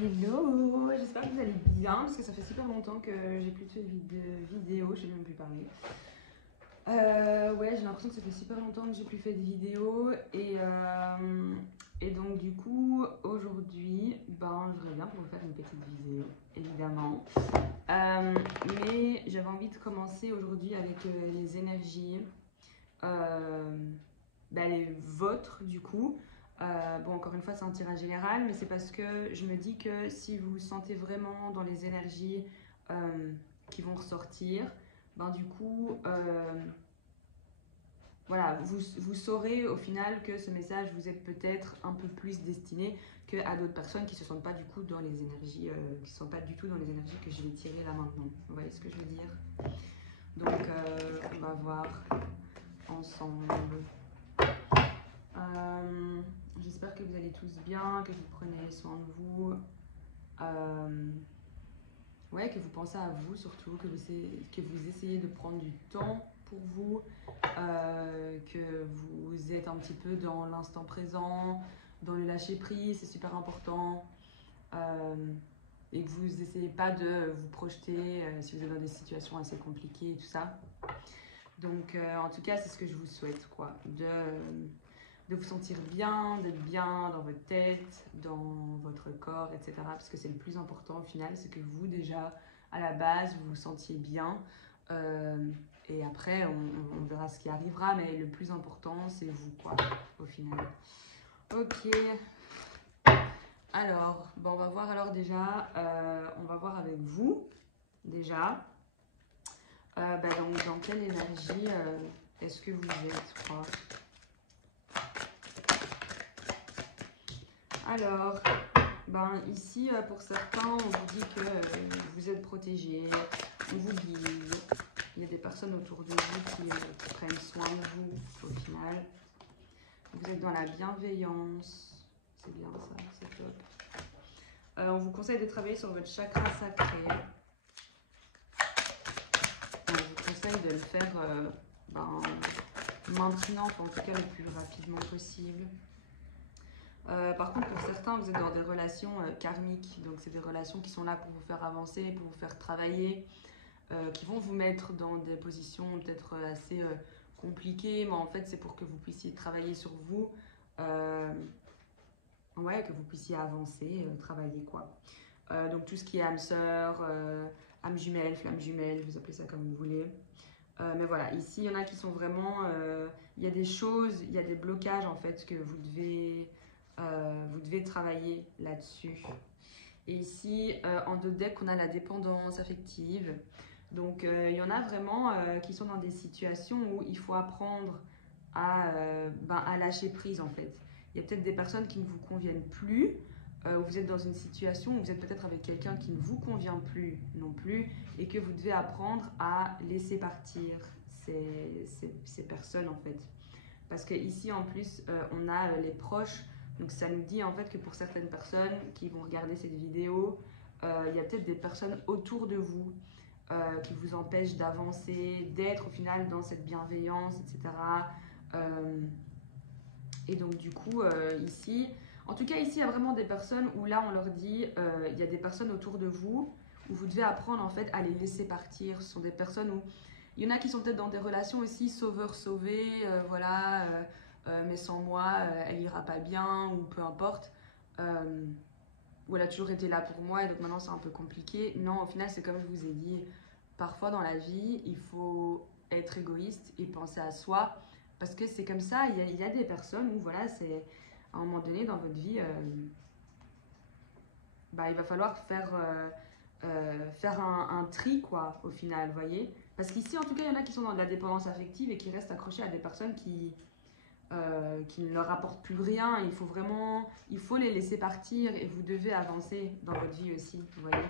Hello, j'espère que vous allez bien parce que ça fait super longtemps que j'ai plus fait de vidéos, je sais même plus parler. Ouais, j'ai l'impression que ça fait super longtemps que j'ai plus fait de vidéos et donc du coup aujourd'hui, je reviens pour vous faire une petite vidéo, évidemment. Mais j'avais envie de commencer aujourd'hui avec les énergies, les vôtres du coup. Bon, encore une fois, c'est un tirage général, mais c'est parce que je me dis que si vous vous sentez vraiment dans les énergies qui vont ressortir, du coup, voilà, vous saurez au final que ce message vous est peut-être un peu plus destiné qu'à d'autres personnes qui ne se sentent pas du coup dans les énergies, qui sont pas du tout dans les énergies que je vais tirer là maintenant. Vous voyez ce que je veux dire? Donc, on va voir ensemble. J'espère que vous allez tous bien, que vous prenez soin de vous. Ouais, que vous pensez à vous surtout, que vous essayez de prendre du temps pour vous, que vous êtes un petit peu dans l'instant présent, dans le lâcher prise, c'est super important. Et que vous n'essayez pas de vous projeter si vous êtes dans des situations assez compliquées et tout ça. Donc, en tout cas, c'est ce que je vous souhaite, quoi. De vous sentir bien, d'être bien dans votre tête, dans votre corps, etc. Parce que c'est le plus important au final, c'est que vous déjà, à la base, vous vous sentiez bien. Et après, on verra ce qui arrivera, mais le plus important, c'est vous, quoi, au final. Ok. Alors, on va voir alors déjà, on va voir avec vous, déjà. Donc, dans quelle énergie est-ce que vous êtes, quoi? Alors, ici, pour certains, on vous dit que vous êtes protégés, on vous guide. Il y a des personnes autour de vous qui prennent soin de vous, au final. Vous êtes dans la bienveillance. C'est bien ça, c'est top. On vous conseille de travailler sur votre chakra sacré. On vous conseille de le faire maintenant, en tout cas le plus rapidement possible. Par contre, pour certains, vous êtes dans des relations karmiques. Donc, c'est des relations qui sont là pour vous faire avancer, pour vous faire travailler, qui vont vous mettre dans des positions peut-être assez compliquées. Mais en fait, c'est pour que vous puissiez travailler sur vous. Ouais, que vous puissiez avancer, travailler, quoi. Donc, tout ce qui est âme sœur, âme jumelle, flamme jumelle, vous appelez ça comme vous voulez. Mais voilà, ici, il y en a qui sont vraiment... il y a des choses, il y a des blocages, en fait, que vous devez travailler là-dessus. Et ici, en dos de deck, on a la dépendance affective. Donc, il y en a vraiment qui sont dans des situations où il faut apprendre à lâcher prise, en fait. Il y a peut-être des personnes qui ne vous conviennent plus, où vous êtes dans une situation où vous êtes peut-être avec quelqu'un qui ne vous convient plus non plus, et que vous devez apprendre à laisser partir ces personnes, en fait. Parce que ici, en plus, on a les proches. Donc, ça nous dit, en fait, que pour certaines personnes qui vont regarder cette vidéo, il y a peut-être des personnes autour de vous qui vous empêchent d'avancer, d'être, au final, dans cette bienveillance, etc. Et donc, du coup, ici... En tout cas, ici, il y a vraiment des personnes où, là, on leur dit, il y a des personnes autour de vous où vous devez apprendre, en fait, à les laisser partir. Ce sont des personnes où... Il y en a qui sont peut-être dans des relations aussi sauveur-sauvé, mais sans moi, elle ira pas bien, ou peu importe. Ou elle a toujours été là pour moi, et donc maintenant c'est un peu compliqué. Non, au final, c'est comme je vous ai dit, parfois dans la vie, il faut être égoïste et penser à soi, parce que c'est comme ça, il y a des personnes où, voilà, c'est à un moment donné dans votre vie, il va falloir faire un tri, quoi, au final, vous voyez. Parce qu'ici, en tout cas, il y en a qui sont dans de la dépendance affective et qui restent accrochés à des personnes qui ne leur apportent plus rien. Il faut les laisser partir et vous devez avancer dans votre vie aussi, vous voyez.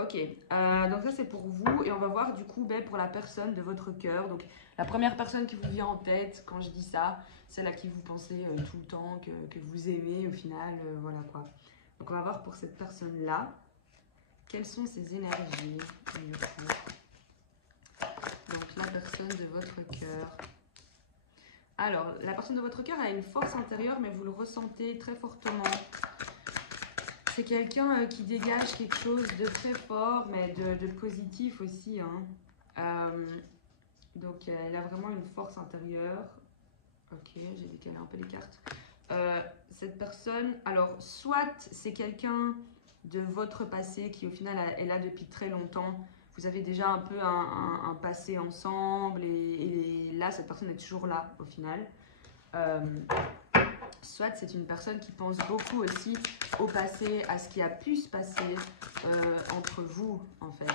Ok, donc ça c'est pour vous et on va voir du coup pour la personne de votre cœur. Donc la première personne qui vous vient en tête quand je dis ça, celle à qui vous pensez tout le temps, que vous aimez au final, voilà quoi. Donc on va voir pour cette personne-là, quelles sont ses énergies du coup. Donc la personne de votre cœur. Alors, la personne de votre cœur a une force intérieure, mais vous le ressentez très fortement. C'est quelqu'un qui dégage quelque chose de très fort, mais de positif aussi. Hein. Donc, elle a vraiment une force intérieure. Ok, j'ai décalé un peu les cartes. Cette personne, alors, soit c'est quelqu'un de votre passé qui, au final, est là depuis très longtemps. Vous avez déjà un peu un passé ensemble et là, cette personne est toujours là, au final. Soit c'est une personne qui pense beaucoup aussi au passé, à ce qui a pu se passer entre vous, en fait.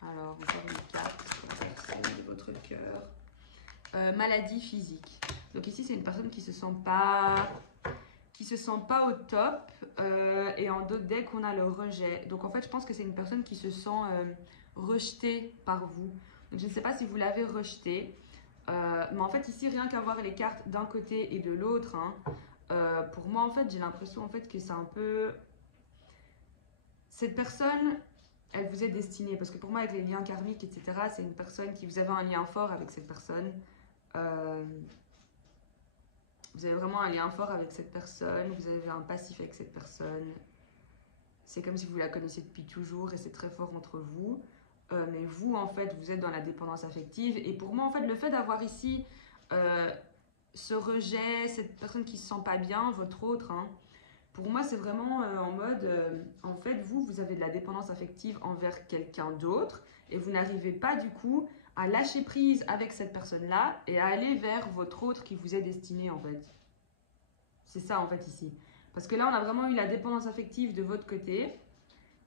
Alors, encore une carte pour la personne de votre cœur. Maladie physique. Donc ici, c'est une personne qui se sent pas au top. Et en d'autres decks, on a le rejet. Donc en fait, je pense que c'est une personne qui se sent rejetée par vous. Donc je ne sais pas si vous l'avez rejetée. Mais en fait, ici, rien qu'à voir les cartes d'un côté et de l'autre, hein, pour moi, en fait, j'ai l'impression en fait, que c'est un peu... Cette personne, elle vous est destinée. Parce que pour moi, avec les liens karmiques, etc., c'est une personne qui... Vous avez un lien fort avec cette personne. Vous avez vraiment un lien fort avec cette personne. Vous avez un passif avec cette personne. C'est comme si vous la connaissiez depuis toujours et c'est très fort entre vous. Mais vous, en fait, vous êtes dans la dépendance affective. Et pour moi, en fait, le fait d'avoir ici ce rejet, cette personne qui se sent pas bien, votre autre, hein, pour moi, c'est vraiment en mode, en fait, vous avez de la dépendance affective envers quelqu'un d'autre et vous n'arrivez pas, du coup, à lâcher prise avec cette personne-là et à aller vers votre autre qui vous est destiné, en fait. C'est ça, en fait, ici. Parce que là, on a vraiment eu la dépendance affective de votre côté.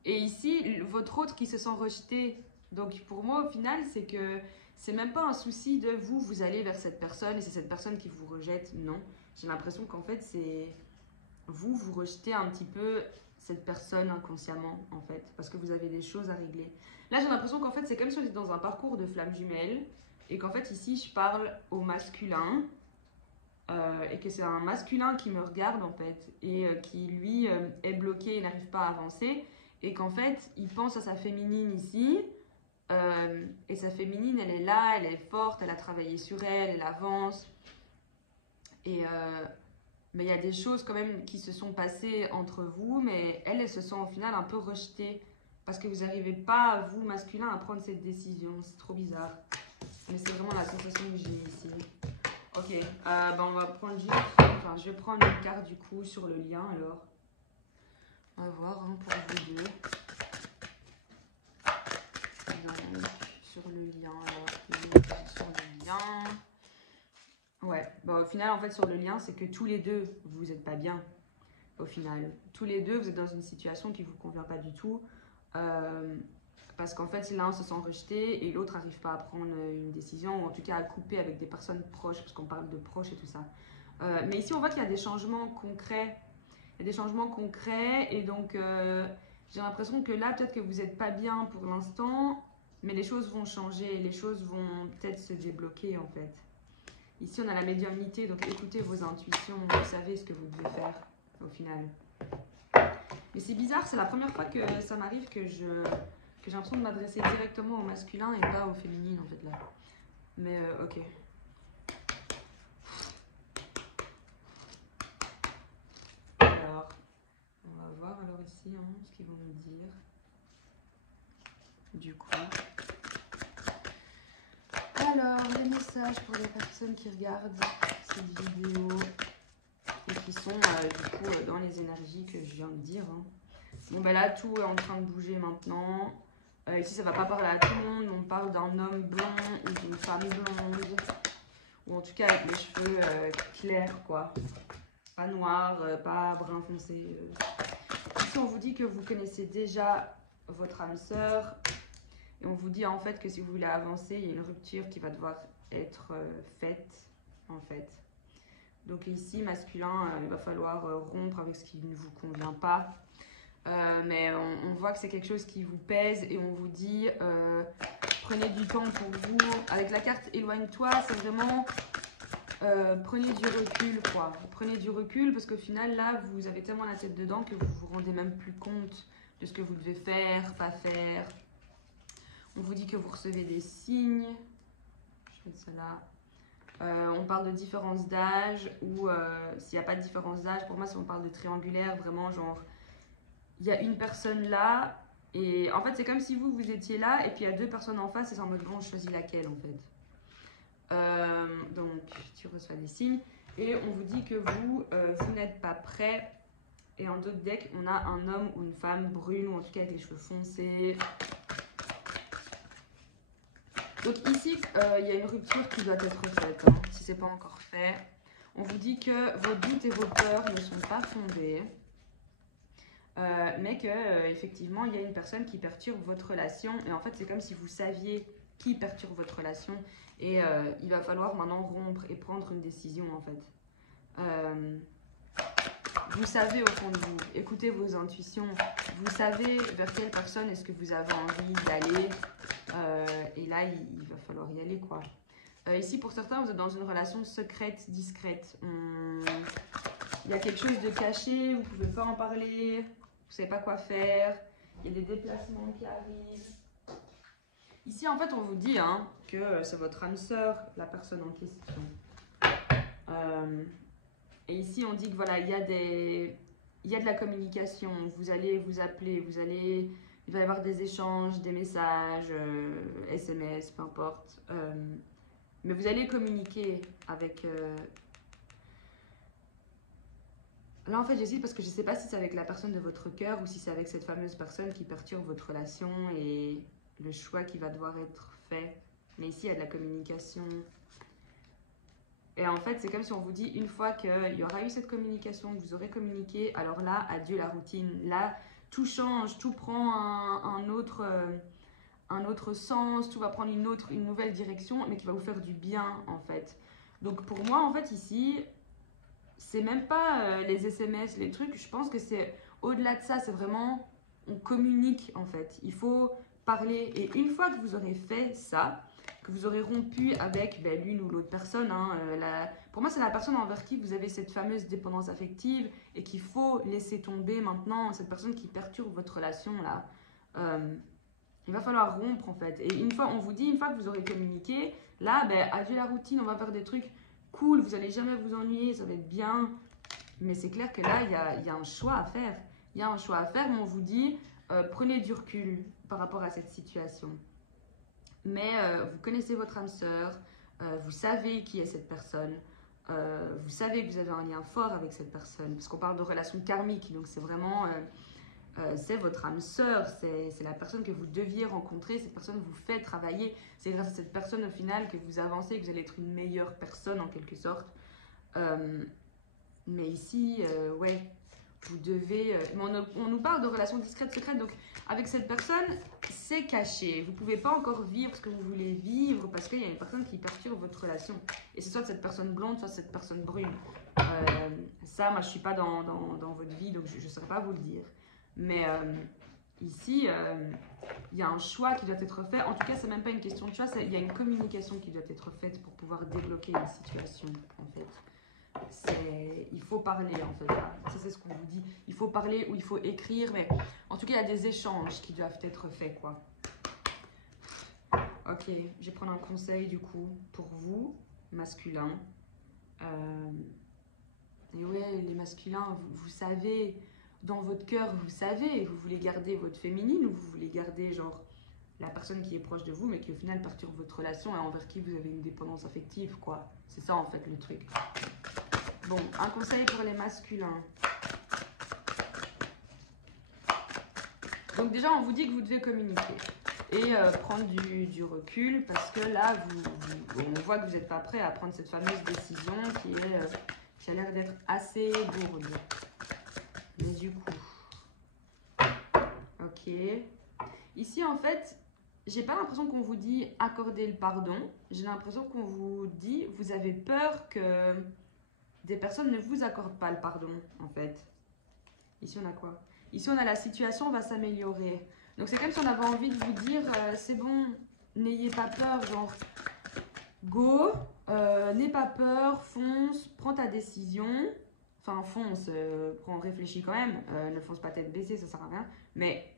Et ici, votre autre qui se sent rejeté. Donc pour moi, au final, c'est que c'est même pas un souci de vous allez vers cette personne et c'est cette personne qui vous rejette. Non. J'ai l'impression qu'en fait, c'est vous rejetez un petit peu cette personne inconsciemment, en fait, parce que vous avez des choses à régler. Là, j'ai l'impression qu'en fait, c'est comme si on était dans un parcours de flammes jumelles et qu'en fait, ici, je parle au masculin. Et que c'est un masculin qui me regarde en fait et qui lui est bloqué et n'arrive pas à avancer et qu'en fait il pense à sa féminine ici et sa féminine elle est là, elle est forte, elle a travaillé sur elle, elle avance et mais il y a des choses quand même qui se sont passées entre vous mais elle se sent au final un peu rejetée parce que vous n'arrivez pas vous masculin à prendre cette décision, c'est trop bizarre mais c'est vraiment la sensation que j'ai ici. Ok, on va prendre juste... Enfin, je vais prendre une carte du coup sur le lien alors. On va voir hein, pour vous deux. Donc, sur le lien alors. Sur le lien. Ouais, au final en fait sur le lien c'est que tous les deux vous n'êtes pas bien. Au final, tous les deux vous êtes dans une situation qui ne vous convient pas du tout. Parce qu'en fait l'un se sent rejeté et l'autre n'arrive pas à prendre une décision ou en tout cas à couper avec des personnes proches parce qu'on parle de proches et tout ça. Mais ici on voit qu'il y a des changements concrets. Il y a des changements concrets et donc j'ai l'impression que là peut-être que vous n'êtes pas bien pour l'instant mais les choses vont changer, les choses vont peut-être se débloquer en fait. Ici on a la médiumnité donc écoutez vos intuitions, vous savez ce que vous devez faire au final. Mais c'est bizarre, c'est la première fois que ça m'arrive que j'ai l'impression de m'adresser directement au masculin et pas au féminin en fait là. Mais ok. Alors, on va voir alors ici hein, ce qu'ils vont nous dire. Du coup. Alors, les messages pour les personnes qui regardent cette vidéo et qui sont du coup dans les énergies que je viens de dire. Hein. Bon ben là, tout est en train de bouger maintenant. Ici, ça va pas parler à tout le monde. On parle d'un homme blond ou d'une femme blonde. Ou en tout cas avec les cheveux clairs, quoi. Pas noir, pas brun foncé. Ici, on vous dit que vous connaissez déjà votre âme sœur. Et on vous dit en fait que si vous voulez avancer, il y a une rupture qui va devoir être faite, en fait. Donc ici, masculin, il va falloir rompre avec ce qui ne vous convient pas. Mais on voit que c'est quelque chose qui vous pèse et on vous dit prenez du temps pour vous. Avec la carte éloigne-toi, c'est vraiment prenez du recul quoi. Prenez du recul parce qu'au final là vous avez tellement la tête dedans que vous vous rendez même plus compte de ce que vous devez faire, pas faire. On vous dit que vous recevez des signes. Je fais ça là. On parle de différence d'âge ou s'il n'y a pas de différence d'âge, pour moi, si on parle de triangulaire, vraiment, genre, il y a une personne là, et en fait, c'est comme si vous étiez là, et puis il y a deux personnes en face, et c'est en mode, bon, je choisis laquelle, en fait. Donc, tu reçois des signes, et on vous dit que vous n'êtes pas prêt. Et en d'autres decks, on a un homme ou une femme brune, ou en tout cas avec les cheveux foncés. Donc ici, il y a une rupture qui doit être faite, hein, si ce n'est pas encore fait. On vous dit que vos doutes et vos peurs ne sont pas fondés, mais qu'effectivement, il y a une personne qui perturbe votre relation. Et en fait, c'est comme si vous saviez qui perturbe votre relation. Et il va falloir maintenant rompre et prendre une décision, en fait. Vous savez au fond de vous, écoutez vos intuitions, vous savez vers quelle personne est-ce que vous avez envie d'aller, et là il va falloir y aller quoi. Ici pour certains vous êtes dans une relation secrète, discrète, il y a quelque chose de caché, vous ne pouvez pas en parler, vous ne savez pas quoi faire, il y a des déplacements qui arrivent. Ici en fait on vous dit hein, que c'est votre âme sœur, la personne en question. Et ici, on dit que voilà, il y a de la communication. Vous allez vous appeler, il va y avoir des échanges, des messages, SMS, peu importe. Mais vous allez communiquer avec. Là, en fait, j'hésite parce que je ne sais pas si c'est avec la personne de votre cœur ou si c'est avec cette fameuse personne qui perturbe votre relation et le choix qui va devoir être fait. Mais ici, il y a de la communication. Et en fait, c'est comme si on vous dit, une fois qu'il y aura eu cette communication, que vous aurez communiqué, alors là, adieu la routine. Là, tout change, tout prend un autre sens, tout va prendre une nouvelle direction, mais qui va vous faire du bien, en fait. Donc pour moi, en fait, ici, c'est même pas les SMS, les trucs. Je pense que c'est au-delà de ça, c'est vraiment, on communique, en fait. Il faut parler. Et une fois que vous aurez fait ça, que vous aurez rompu avec l'une ou l'autre personne. Hein, pour moi, c'est la personne envers qui vous avez cette fameuse dépendance affective et qu'il faut laisser tomber maintenant, cette personne qui perturbe votre relation là. Il va falloir rompre en fait. Et une fois, on vous dit, une fois que vous aurez communiqué, là, adieu la routine, on va faire des trucs cool, vous n'allez jamais vous ennuyer, ça va être bien. Mais c'est clair que là, il y a un choix à faire. Il y a un choix à faire, mais on vous dit, prenez du recul par rapport à cette situation. Mais vous connaissez votre âme sœur, vous savez qui est cette personne, vous savez que vous avez un lien fort avec cette personne, parce qu'on parle de relation karmique, donc c'est vraiment, c'est votre âme sœur, c'est la personne que vous deviez rencontrer, cette personne vous fait travailler, c'est grâce à cette personne au final que vous avancez, que vous allez être une meilleure personne en quelque sorte. Mais ici, ouais, vous devez... on nous parle de relations discrètes, secrètes, donc avec cette personne, c'est caché. Vous ne pouvez pas encore vivre ce que vous voulez vivre parce qu'il y a une personne qui perturbe votre relation. Et c'est soit cette personne blonde, soit cette personne brune. Ça, moi, je ne suis pas dans votre vie, donc je ne saurais pas vous le dire. Mais ici, il y a un choix qui doit être fait. En tout cas, ce n'est même pas une question de choix, il y a une communication qui doit être faite pour pouvoir débloquer une situation, en fait. Il faut parler en fait, ça c'est ce qu'on vous dit, il faut parler ou il faut écrire, mais en tout cas il y a des échanges qui doivent être faits quoi. Ok, je vais prendre un conseil du coup pour vous, masculin. Et ouais, les masculins, vous savez, dans votre cœur, vous savez, vous voulez garder votre féminine ou vous voulez garder genre la personne qui est proche de vous mais qui au final perturbe votre relation et envers qui vous avez une dépendance affective quoi. C'est ça en fait le truc. Bon, un conseil pour les masculins. Donc déjà, on vous dit que vous devez communiquer et prendre du recul parce que là, on voit que vous n'êtes pas prêt à prendre cette fameuse décision qui a l'air d'être assez lourde. Mais du coup, ok. Ici, en fait, j'ai pas l'impression qu'on vous dit accorder le pardon. J'ai l'impression qu'on vous dit, vous avez peur que... des personnes ne vous accordent pas le pardon, en fait. Ici, on a quoi? Ici, on a la situation va s'améliorer. Donc, c'est comme si on avait envie de vous dire, c'est bon, n'ayez pas peur, genre, go, n'aie pas peur, fonce, prends ta décision. Enfin, fonce, réfléchis quand même, ne fonce pas tête baissée, ça sert à rien. Mais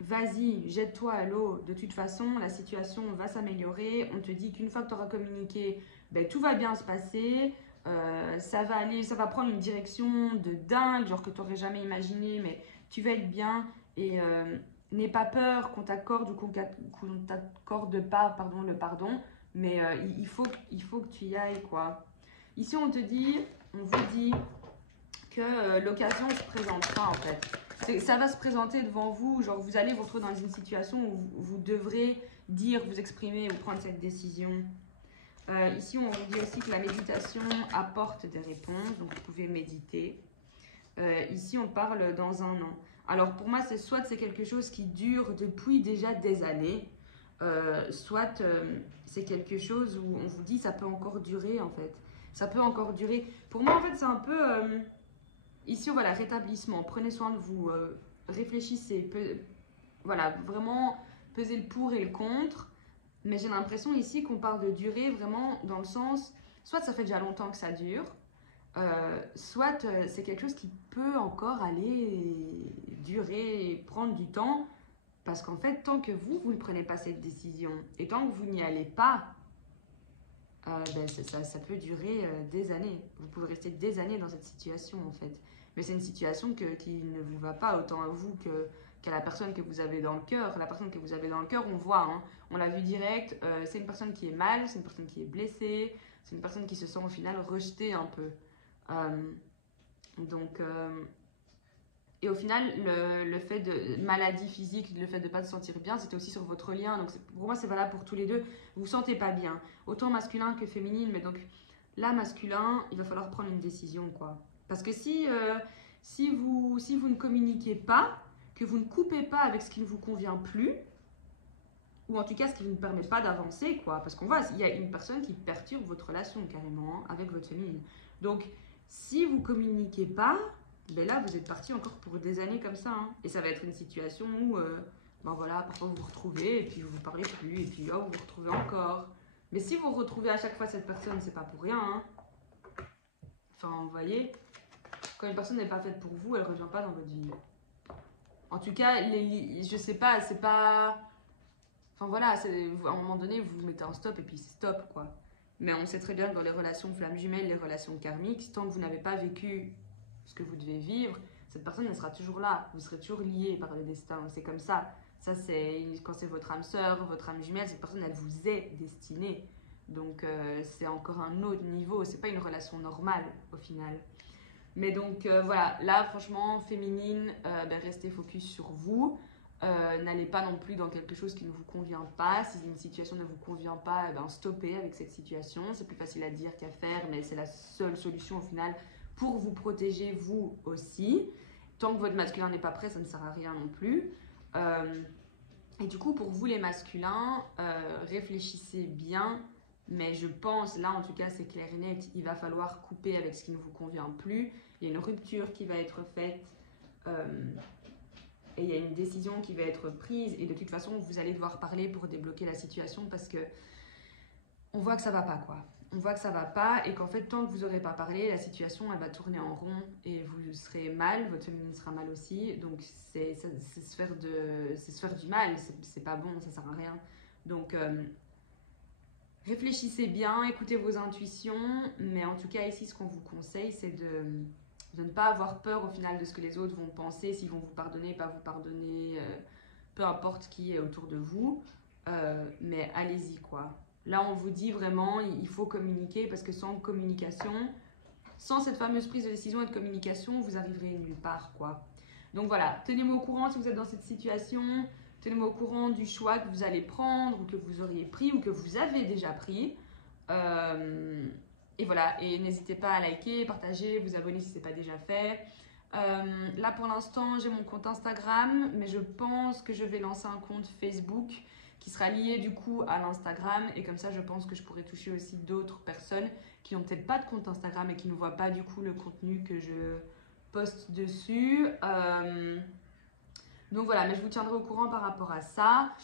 vas-y, jette-toi à l'eau. De toute façon, la situation va s'améliorer. On te dit qu'une fois que tu auras communiqué, ben, tout va bien se passer. Ça va prendre une direction de dingue, genre que tu n'aurais jamais imaginé, mais tu vas être bien. Et n'aie pas peur qu'on t'accorde ou qu'on t'accorde pas pardon, le pardon, mais il faut que tu y ailles, quoi. Ici, on vous dit que l'occasion se présentera, en fait. Ça va se présenter devant vous, genre vous allez vous retrouver dans une situation où vous devrez dire, vous exprimer ou prendre cette décision. Ici, on vous dit aussi que la méditation apporte des réponses, donc vous pouvez méditer. Ici, on parle dans un an. Alors, pour moi, c'est quelque chose qui dure depuis déjà des années, soit c'est quelque chose où on vous dit ça peut encore durer, en fait. Ça peut encore durer. Pour moi, en fait, c'est un peu... ici, voilà, rétablissement. Prenez soin de vous. Réfléchissez. Voilà, vraiment, pesez le pour et le contre. Mais j'ai l'impression ici qu'on parle de durée vraiment dans le sens, soit ça fait déjà longtemps que ça dure, soit c'est quelque chose qui peut encore aller durer, et prendre du temps, parce qu'en fait, tant que vous ne prenez pas cette décision, et tant que vous n'y allez pas, ben ça peut durer des années. Vous pouvez rester des années dans cette situation, en fait. Mais c'est une situation qui ne vous va pas autant à vous qu'à la personne que vous avez dans le cœur. La personne que vous avez dans le cœur, on voit, hein, on l'a vu direct, c'est une personne qui est mal, c'est une personne qui est blessée, c'est une personne qui se sent au final rejetée un peu. Donc, et au final, le fait de maladie physique, le fait de ne pas se sentir bien, c'était aussi sur votre lien. Donc pour moi, c'est valable pour tous les deux. Vous ne vous sentez pas bien, autant masculin que féminine. Mais donc là, masculin, il va falloir prendre une décision, quoi. Parce que si vous ne communiquez pas, que vous ne coupez pas avec ce qui ne vous convient plus, ou en tout cas ce qui ne vous permet pas d'avancer, quoi. Parce qu'on voit, il y a une personne qui perturbe votre relation carrément, hein, avec votre féminine. Donc, si vous communiquez pas, ben là, vous êtes parti encore pour des années comme ça, hein. Et ça va être une situation où, ben voilà, parfois vous vous retrouvez, et puis vous ne parlez plus, et puis oh, vous vous retrouvez encore. Mais si vous retrouvez à chaque fois cette personne, c'est pas pour rien, hein. Enfin, vous voyez, quand une personne n'est pas faite pour vous, elle ne revient pas dans votre vie. En tout cas, je sais pas, c'est pas... Enfin voilà, à un moment donné, vous vous mettez en stop et puis c'est stop, quoi. Mais on sait très bien que dans les relations flammes jumelles, les relations karmiques, tant que vous n'avez pas vécu ce que vous devez vivre, cette personne, elle sera toujours là. Vous serez toujours liés par le destin. C'est comme ça. Ça, c'est quand c'est votre âme sœur, votre âme jumelle, cette personne, elle vous est destinée. Donc, c'est encore un autre niveau. C'est pas une relation normale, au final. Mais donc, voilà. Là, franchement, féminine, ben, restez focus sur vous. N'allez pas non plus dans quelque chose qui ne vous convient pas. Si une situation ne vous convient pas, eh ben, stoppez avec cette situation. C'est plus facile à dire qu'à faire, mais c'est la seule solution au final pour vous protéger vous aussi. Tant que votre masculin n'est pas prêt, ça ne sert à rien non plus. Et du coup, pour vous les masculins, réfléchissez bien. Mais je pense, là en tout cas c'est clair et net, il va falloir couper avec ce qui ne vous convient plus. Il y a une rupture qui va être faite. Et il y a une décision qui va être prise et de toute façon vous allez devoir parler pour débloquer la situation parce que on voit que ça va pas, quoi. On voit que ça va pas et qu'en fait tant que vous n'aurez pas parlé, la situation elle va tourner en rond et vous serez mal, votre féminine sera mal aussi, donc c'est se faire du mal, c'est pas bon, ça sert à rien. Donc réfléchissez bien, écoutez vos intuitions, mais en tout cas ici ce qu'on vous conseille c'est de ne pas avoir peur au final de ce que les autres vont penser, s'ils vont vous pardonner, pas vous pardonner, peu importe qui est autour de vous, mais allez-y, quoi. Là, on vous dit vraiment, il faut communiquer parce que sans communication, sans cette fameuse prise de décision et de communication, vous arriverez nulle part, quoi. Donc voilà, tenez-moi au courant si vous êtes dans cette situation, tenez-moi au courant du choix que vous allez prendre ou que vous auriez pris ou que vous avez déjà pris. Et voilà, et n'hésitez pas à liker, partager, vous abonner si ce n'est pas déjà fait. Là pour l'instant j'ai mon compte Instagram, mais je pense que je vais lancer un compte Facebook qui sera lié du coup à l'Instagram et comme ça je pense que je pourrai toucher aussi d'autres personnes qui n'ont peut-être pas de compte Instagram et qui ne voient pas du coup le contenu que je poste dessus. Donc voilà, mais je vous tiendrai au courant par rapport à ça.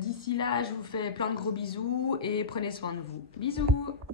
D'ici là, je vous fais plein de gros bisous et prenez soin de vous. Bisous!